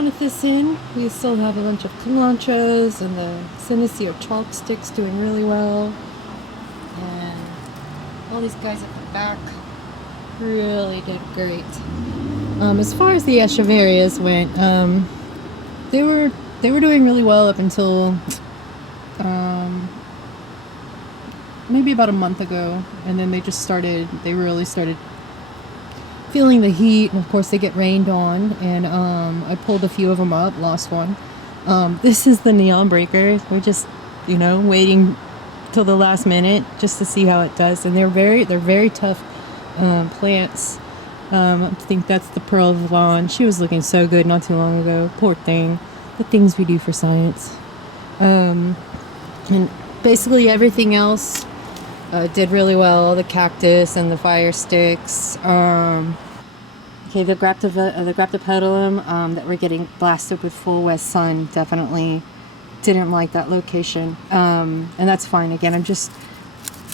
Jonathan, we still have a bunch of calantras, and the Senecio chalk sticks doing really well. And all these guys at the back really did great. As far as the Echeverias went, they were doing really well up until maybe about a month ago, and then they really started feeling the heat, and of course they get rained on, and I pulled a few of them up, lost one. This is the neon breaker. We're just, waiting till the last minute just to see how it does, and they're very tough plants. I think that's the Pearl of Vaughn. She was looking so good not too long ago. Poor thing. The things we do for science. And basically everything else did really well. The cactus and the fire sticks. Okay, the graptopedilum that were getting blasted with full west sun definitely didn't like that location. And that's fine. Again, I'm just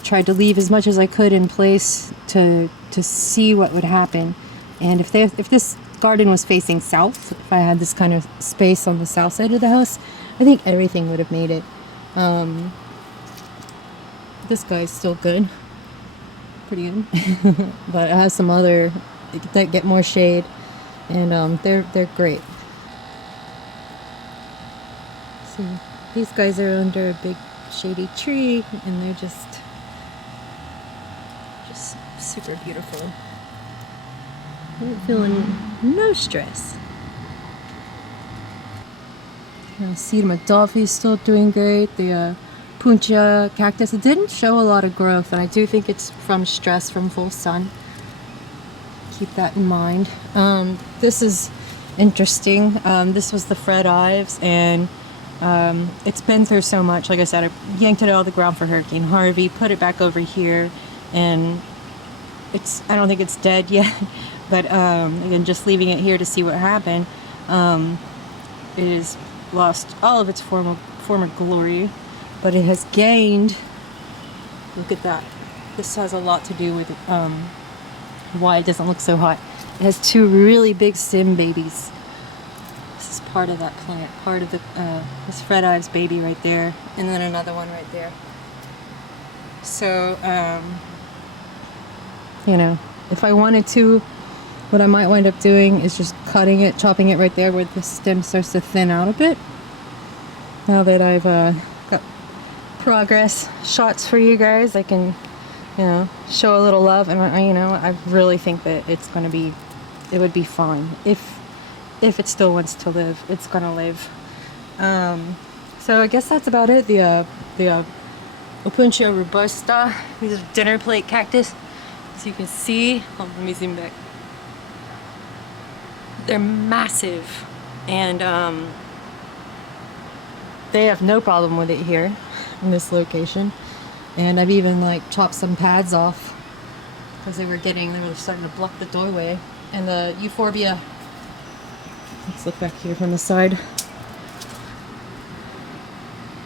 tried to leave as much as I could in place to see what would happen. And if this garden was facing south, if I had this kind of space on the south side of the house, I think everything would have made it. This guy's still good, pretty good, but it has some other that get more shade, and they're great. So these guys are under a big shady tree, and they're just super beautiful. I'm feeling no stress. Sedum Adolphi's still doing great. The Puncha cactus, it didn't show a lot of growth, and I do think it's from stress from full sun. Keep that in mind. This is interesting. This was the Fred Ives, and it's been through so much. Like I said, I yanked it out of the ground for Hurricane Harvey, put it back over here, and I don't think it's dead yet, but again, just leaving it here to see what happened. It has lost all of its former glory, but it has gained. Look at that. This has a lot to do with why it doesn't look so hot. It has two really big stem babies. This is part of that plant, part of the this Fred Ives baby right there, and then another one right there. So if I wanted to, what I might wind up doing is just chopping it right there where the stem starts to thin out a bit. Now that I've got progress shots for you guys, I can, show a little love, and I really think that it would be fine. If it still wants to live, it's gonna live. So I guess that's about it. The Opuntia robusta, these are dinner plate cactus. As you can see, let me zoom back. They're massive, and they have no problem with it here in this location. And I've even chopped some pads off because they were starting to block the doorway. And the euphorbia, let's look back here from the side.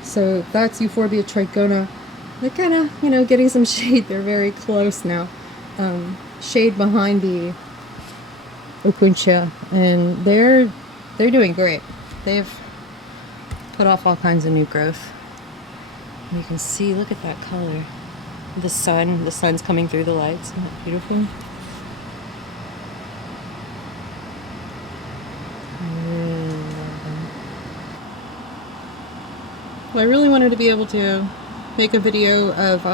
So that's euphorbia trigona. They're kind of, getting some shade. They're very close now. Shade behind the Opuntia, and they're doing great. They've put off all kinds of new growth. And you can see, look at that color. The sun's coming through the lights. Isn't that beautiful? Well, I really wanted to be able to make a video of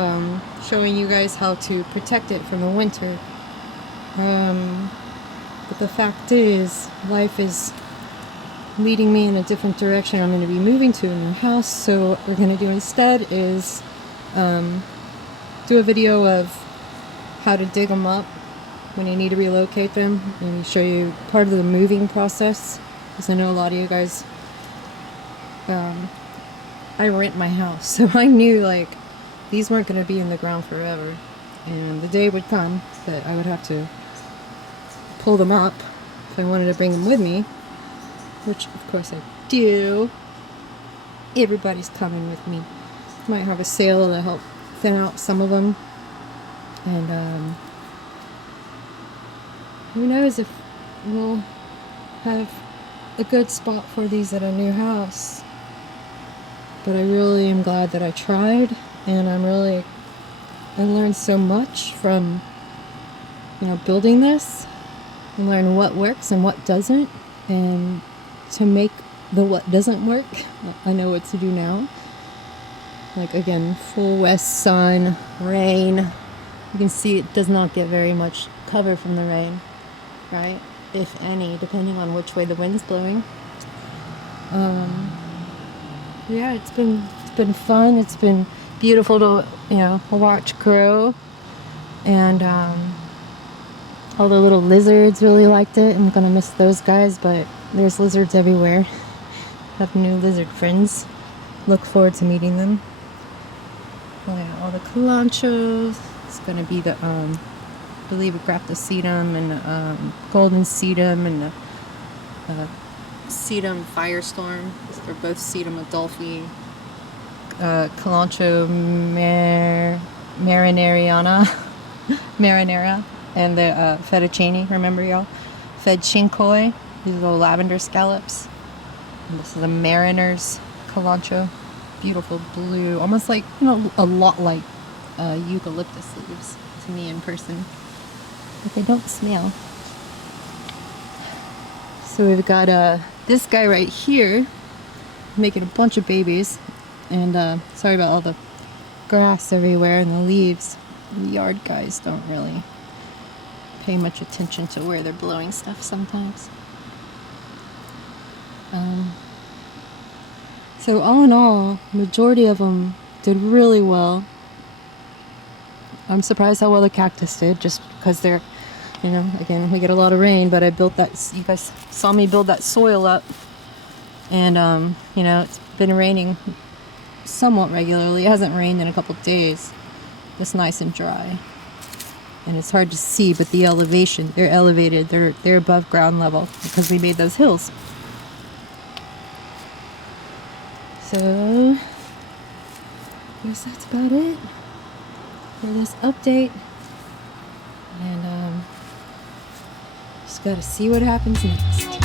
showing you guys how to protect it from the winter. But the fact is, life is leading me in a different direction. I'm going to be moving to a new house, so what we're going to do instead is do a video of how to dig them up when you need to relocate them, and show you part of the moving process, because I know a lot of you guys, I rent my house, so I knew these weren't going to be in the ground forever, and the day would come that I would have to pull them up if I wanted to bring them with me, which of course I do. Everybody's coming with me. Might have a sale to help thin out some of them, and who knows if we'll have a good spot for these at a new house. But I really am glad that I tried, and I learned so much from, building this. I learned what works and what doesn't, and to make the what doesn't work, I know what to do now. Like, again, full west sun, rain. You can see it does not get very much cover from the rain, right? If any, depending on which way the wind's blowing. Yeah, it's been fun. It's been beautiful to watch grow, and all the little lizards really liked it. I'm gonna miss those guys, but there's lizards everywhere. Have new lizard friends. Look forward to meeting them. Oh yeah, all the calanchos. It's gonna be the I believe a Graptosedum and golden sedum and sedum firestorm. They're both sedum Adolphi. Calancho marinariana, marinara, and the fettuccine. Remember, y'all? Fedchinkoi. These little lavender scallops. And this is a mariner's calancho. Beautiful blue, almost like a lot like eucalyptus leaves to me in person, but they don't smell. So we've got this guy right here making a bunch of babies, and sorry about all the grass everywhere and the leaves. The yard guys don't really pay much attention to where they're blowing stuff sometimes. So all in all, majority of them did really well. I'm surprised how well the cactus did, just because they're, again, we get a lot of rain, but I built that, you guys saw me build that soil up, and, it's been raining somewhat regularly. It hasn't rained in a couple of days. It's nice and dry. And it's hard to see, but the elevation, they're elevated, they're above ground level, because we made those hills. So, I guess that's about it for this update. And just gotta see what happens next.